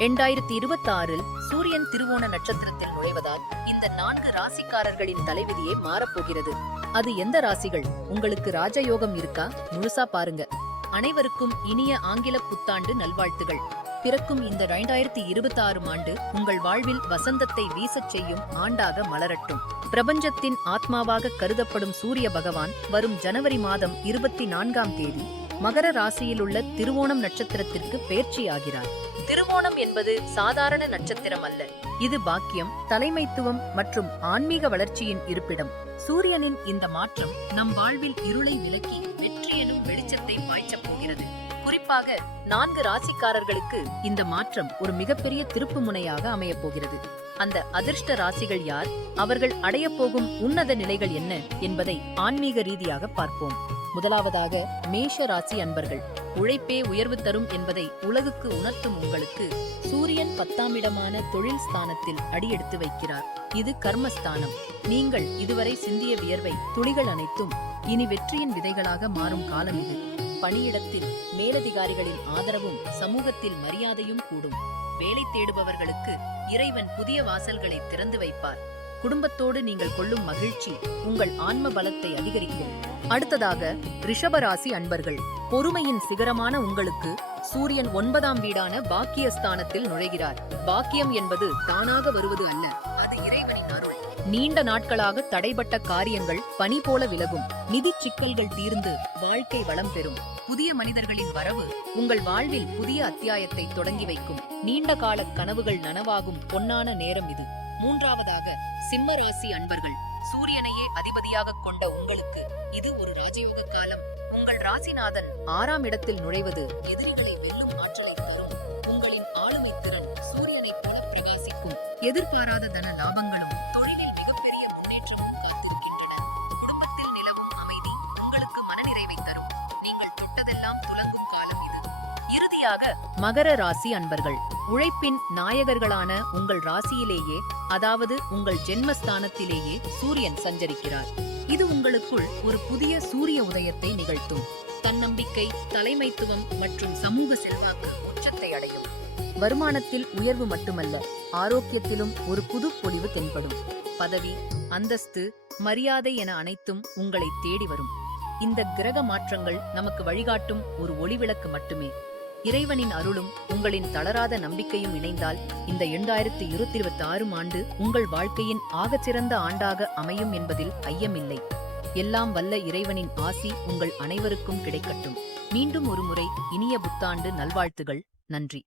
இரண்டாயிரத்தி இருபத்தாறில் சூரியன் திருவோண நட்சத்திரத்தில் நுழைவதால் இந்த நான்கு ராசிக்காரர்களின் தலைவிதியே மாறப்போகிறது. அது எந்த ராசிகள்? உங்களுக்கு ராஜயோகம் இருக்கா? முழுசா பாருங்க. அனைவருக்கும் இனிய ஆங்கில புத்தாண்டு நல்வாழ்த்துகள். பிறக்கும் இந்த இரண்டாயிரத்தி இருபத்தி ஆறு ஆண்டு உங்கள் வாழ்வில் வசந்தத்தை வீசச் செய்யும் ஆண்டாக மலரட்டும். பிரபஞ்சத்தின் ஆத்மாவாக கருதப்படும் சூரிய பகவான் வரும் ஜனவரி மாதம் இருபத்தி நான்காம் தேதி மகர ராசியில் உள்ள திருவோணம் நட்சத்திரத்திற்கு பேர்ச்சியாகிறார் திருவோணம் என்பது சாதாரண நட்சத்திரம் அல்ல. இது பாக்கியம் தலைமைத்துவம் மற்றும் ஆன்மீக வளர்ச்சியின் இருப்பிடம். சூரியனின் இந்த மாற்றம் நம் வாழ்வில் இருளை விலக்கி வெற்றி எனும் வெளிச்சத்தை பாய்ச்சப் போகிறது. குறிப்பாக நான்கு ராசிக்காரர்களுக்கு இந்த மாற்றம் ஒரு மிகப்பெரிய திருப்பு முனையாக அமையப் போகிறது. அந்த அதிர்ஷ்ட ராசிகள் யார்? அவர்கள் அடையப் போகும் உன்னத நிலைகள் என்ன என்பதை ஆன்மீக ரீதியாக பார்ப்போம். முதலாவதாக மேஷ ராசி அன்பர்கள். உழைப்பே உயர்வு தரும் என்பதை உலகுக்கு உணர்த்தும் உங்களுக்கு சூரியன் பத்தாம் இடமான தொழில் ஸ்தானத்தில் அடியெடுத்து வைக்கிறார். இது கர்மஸ்தானம். நீங்கள் இதுவரை சிந்திய வியர்வை துளிகள் அனைத்தும் இனி வெற்றியின் விதைகளாக மாறும் காலம் இது. பணியிடத்தில் மேலதிகாரிகளின் ஆதரவும் சமூகத்தில் மரியாதையும் கூடும். வேலை தேடுபவர்களுக்கு இறைவன் புதிய வாசல்களை திறந்து வைப்பார். குடும்பத்தோடு நீங்கள் கொள்ளும் மகிழ்ச்சி உங்கள் ஆன்ம பலத்தை அதிகரிக்கும். அடுத்ததாக ரிஷபராசி அன்பர்கள் பொறுமையின் சிகரமான உங்களுக்கு சூரியன் ஒன்பதாம் வீடான பாக்கியஸ்தானத்தில் நுழைகிறார். பாக்கியம் என்பது தானாக வருவது அல்ல அது இறைவனின் அருள். நீண்ட நாட்களாக தடைபட்ட காரியங்கள் பனி போல விலகும். நிதி சிக்கல்கள் தீர்ந்து வாழ்க்கை வளம் பெறும். புதிய மனிதர்களின் வரவு உங்கள் வாழ்வில் புதிய அத்தியாயத்தை தொடங்கி வைக்கும். நீண்ட கால கனவுகள் நனவாகும் பொன்னான நேரம் இது. மூன்றாவதாக சிம்ம ராசி அன்பர்கள். சூரியனையே அதிபதியாக கொண்ட உங்களுக்கு இது ஒரு ராஜயோக காலம். உங்கள் ராசிநாதன் ஆறாம் இடத்தில் நுழைவது எதிரிகளை வெல்லும் ஆற்றலை தரும். உங்களின் ஆளுமை திறன் சூரியனை போல பிரகாசிக்கும் எதிர்பாராத தன லாபங்களும் மகர ராசி அன்பர்கள் உழைப்பின் நாயகர்களான உங்கள் ராசியிலேயே அதாவது உங்கள் ஜென்மஸ்தானத்திலேயே சூரியன் சஞ்சரிக்கிறார். இது உங்களுக்குள் ஒரு புதிய சூரிய உதயத்தை நிகழ்த்தும். தன்னம்பிக்கை தலைமைத்துவம் மற்றும் சமூக செல்வாக்கு உச்சத்தை அடையும். வருமானத்தில் உயர்வு மட்டுமல்ல ஆரோக்கியத்திலும் ஒரு புது பொலிவு தென்படும். பதவி அந்தஸ்து மரியாதை என அனைத்தும் உங்களை தேடி வரும். இந்த கிரக மாற்றங்கள் நமக்கு வழிகாட்டும் ஒரு ஒளிவிளக்கு மட்டுமே. இறைவனின் அருளும் உங்களின் தளராத நம்பிக்கையும் இணைந்தால் இந்த இரண்டாயிரத்தி இருபத்தி இருபத்தி ஆறும் ஆண்டு உங்கள் வாழ்க்கையின் ஆகச்சிறந்த ஆண்டாக அமையும் என்பதில் ஐயமில்லை. எல்லாம் வல்ல இறைவனின் ஆசி உங்கள் அனைவருக்கும் கிடைக்கட்டும். மீண்டும் ஒருமுறை இனிய புத்தாண்டு நல்வாழ்த்துகள். நன்றி.